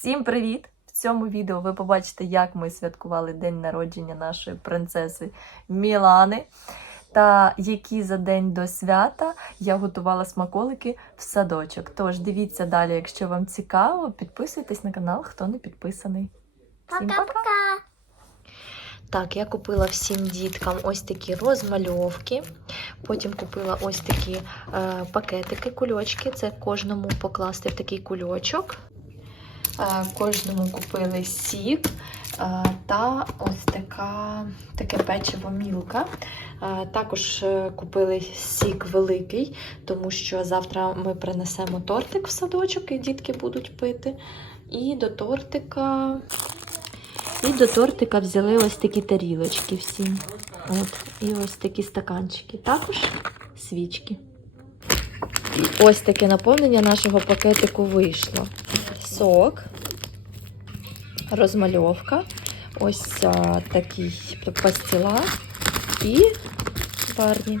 Всім привіт! В цьому відео ви побачите, як ми святкували день народження нашої принцеси Мілани. Та які за день до свята я готувала смаколики в садочок. Тож дивіться далі, якщо вам цікаво, підписуйтесь на канал, хто не підписаний. Всім! Пока-пока. Так, я купила всім діткам ось такі розмальовки. Потім купила ось такі е, пакетики, кульочки. Це кожному покласти в такий кульочок. Е, кожному купили сік е, та ось така, таке печиво мілка. Е, також купили сік великий, тому що завтра ми принесемо тортик в садочок і дітки будуть пити. І до тортика. І до тортика взяли ось такі тарілочки всі. От, і ось такі стаканчики. Також свічки. Ось таке наповнення нашого пакетику вийшло. Сок, розмальовка, ось а, такий пастила і барні.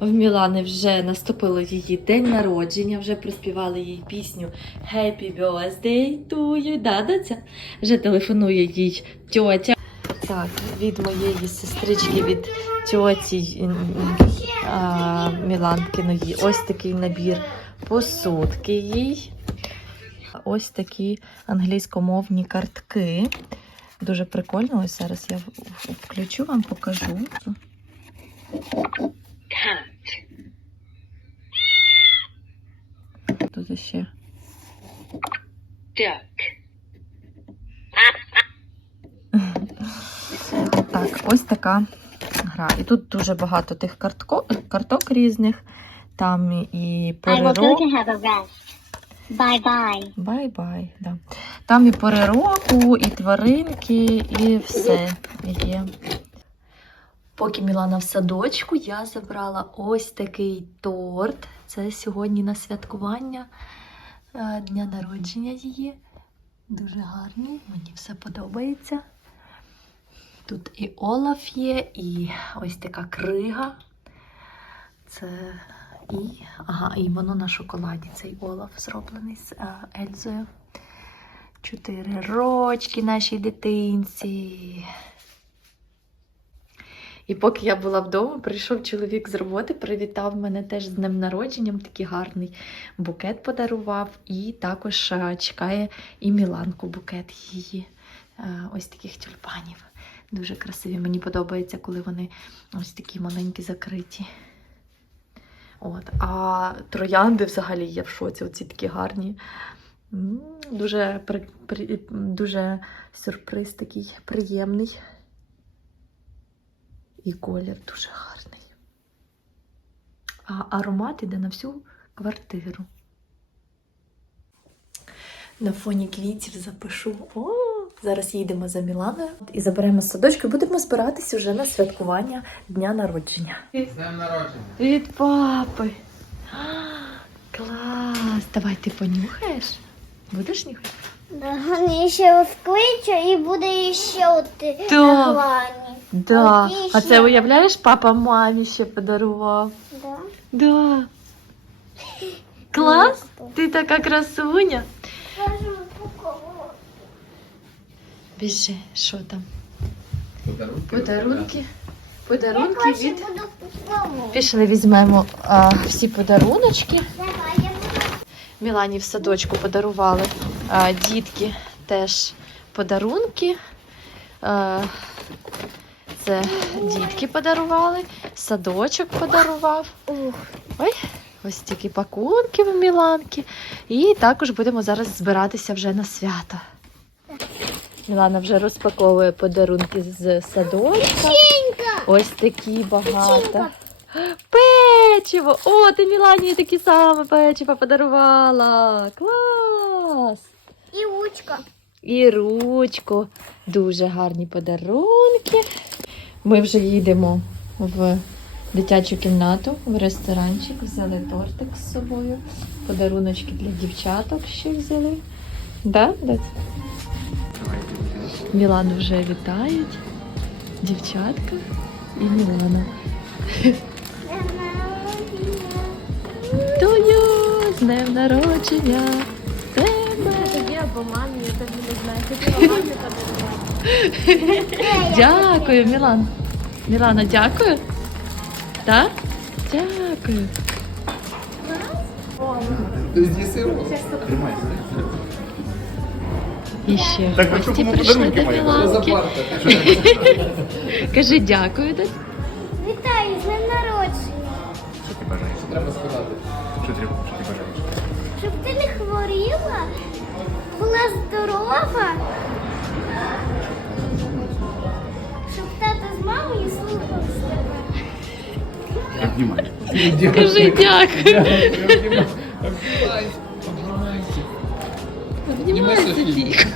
В Мілани вже наступило її день народження, вже приспівали їй пісню Happy Birthday to you. Да, доця? Вже телефонує їй тьотя. Так, від моєї сестрички, від тьоті а, Міланкиної. Ось такий набір посудки їй. Ось такі англійськомовні картки. Дуже прикольно. Ось зараз я включу вам, покажу. Тут ще. Так, ось така гра. І тут дуже багато тих картко, карток різних. Там і I bye. Бай-бай. Да. Там і перероку, і тваринки, і все є. Поки Мілана в садочку, я забрала ось такий торт. Це сьогодні на святкування е, дня народження її. Дуже гарний, мені все подобається. Тут і Олаф є, і ось така крига. Це і, ага, і воно на шоколаді. Цей Олаф зроблений з е, Ельзою. Чотири рочки нашій дитинці. І поки я була вдома, прийшов чоловік з роботи, привітав мене теж з днем народженням, такий гарний букет подарував. І також е, чекає і Міланку букет її. е, Ось таких тюльпанів. Дуже красиві. Мені подобається, коли вони ось такі маленькі закриті. От. А троянди взагалі є в шоці, оці такі гарні. Дуже, при, при, дуже сюрприз такий приємний. І колір дуже гарний. А аромат іде на всю квартиру. На фоні квітів запишу. О, зараз їдемо за Міланою і заберемо садочку будемо збиратись уже на святкування дня народження. З днем народження. Від папи. А, Клас! Давай ти понюхаєш? Будеш нюхати? Вони ще розкличе і буде ще от Так. глані. Да. Ось А ще. це уявляєш, папа мамі ще подарував. Да? Да. Клас! Ти така красуня. Біжи, що там? Подарунки. Подарунки. Подарунки від. Пішли візьмемо а, всі подаруночки. Мілані в садочку подарували. А, дітки теж подарунки. А, це дітки подарували, садочок подарував. Ой, ось такі пакунки в Міланки. І також будемо зараз збиратися вже на свято. Мілана вже розпаковує подарунки з садочка. Ось такі багато. Печиво! О, ти Мілані такі саме печиво подарувала. Клас! І ручка. І ручку. Дуже гарні подарунки. Ми вже їдемо в дитячу кімнату, в ресторанчик. Взяли тортик з собою. Подаруночки для дівчаток ще взяли. Да, Даць? Мілану вже вітають. Дівчатка і Мілана. Тою з днем народження. Дякую, Мілан. Мілана, дякую. Так? Дякую. Ти з'їси його? Тримай. І ще Так, гості прийшли подарунки до парта? Кажи дякую. Десь. Вітаю, з днем народження. Що ти бажаєш? Треба сказати. Що ти, що ти бажаєш? Щоб ти не хворіла, була здорова. Щоб тато з мамою слухав тебе. Обнімай. Кажи дякую. Обнімайся. Обнімайся тільки.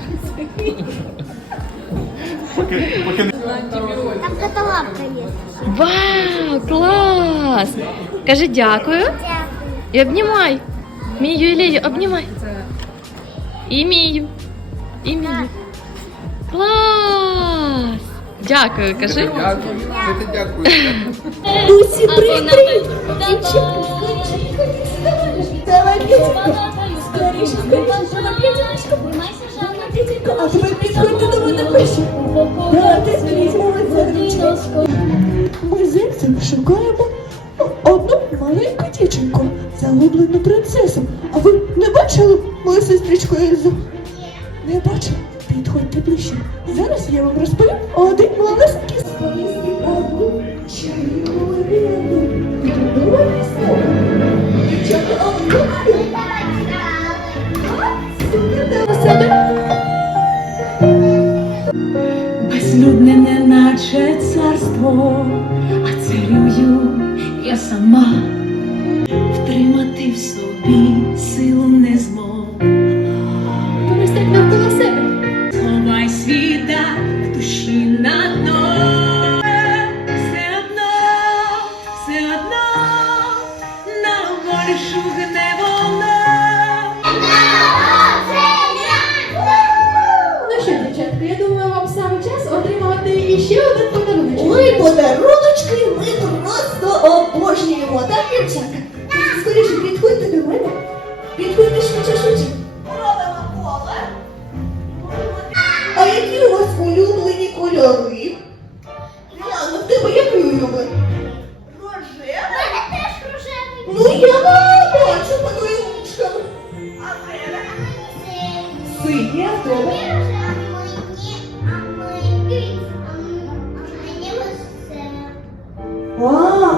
Поки, поки не... Там каталапка є. Вау, клас! Кажи дякую. І обнімай. Мію і Лію, обнімай. І Мію. І Мію. Клас! Дякую, кажи. Дякую. Це дякую. А тепер підходьте до мене ближче. Давайте, візьмемо це. Ми з шукаємо одну маленьку дівчинку, загублену принцесу. А ви не бачили мою сестричку Ельзу? Не бачили? Неначе царство, а царюю я сама. Втримати в собі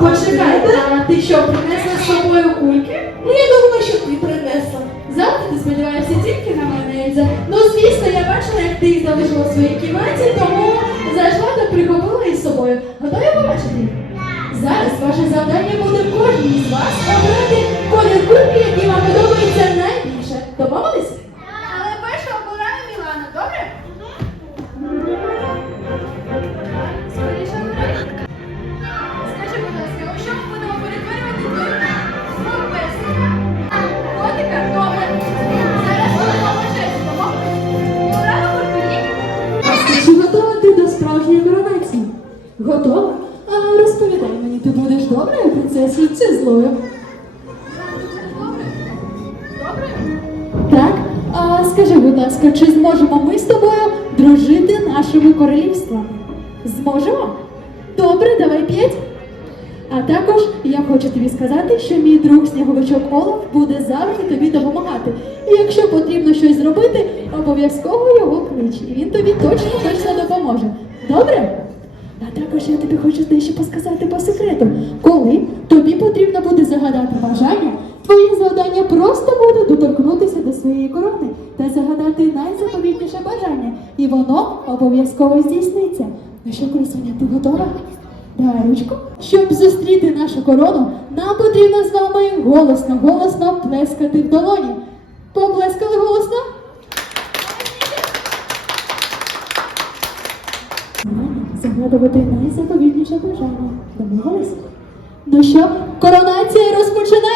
Почекайте, а ти що, принесла з собою кульки? Ну я думала, що ти принесла. Завтра ти сподіваєшся тільки на мене, Ельза. Ну, звісно, я бачила, як ти їх залишила в своїй кімнаті, тому зайшла та прихопила із собою. Готові побачити? Зараз ваше завдання буде кожній з вас обрати колір кульки, справжньої коронації? Готова? А розповідай мені, ти будеш доброю принцесою чи злою? Так. А скажи, будь ласка, чи зможемо ми з тобою дружити нашими королівствами? Зможемо? Добре, давай п'ять. А також я хочу тобі сказати, що мій друг сніговичок Олаф буде завжди тобі допомагати. І якщо потрібно щось зробити, обов'язково його клич. І він тобі точно точно допоможе. Добре? А також я тобі хочу дещо посказати по секрету. Коли тобі потрібно буде загадати бажання, твоє завдання просто буде доторкнутися до своєї корони та загадати найзаповітніше бажання. І воно обов'язково здійсниться. Ну що, красуня, ти готова? Давай ручку. Щоб зустріти нашу корону, нам потрібно з вами голосно, голосно плескати в долоні. Поплескали Загадувати найзаповітніше бажання. Домовились? Ну що, коронація розпочинається!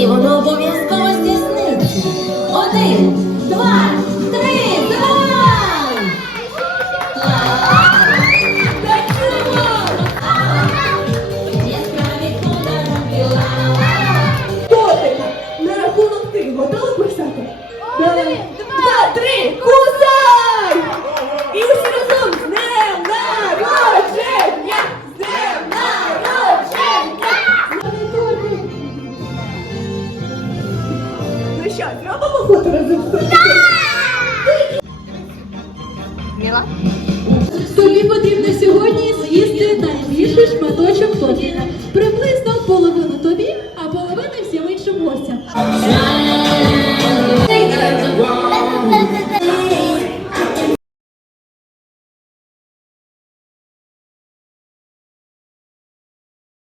і воно обов'язково здійсниться. Один. Міла? Тобі потрібно сьогодні з'їсти найбільший шматочок тортика.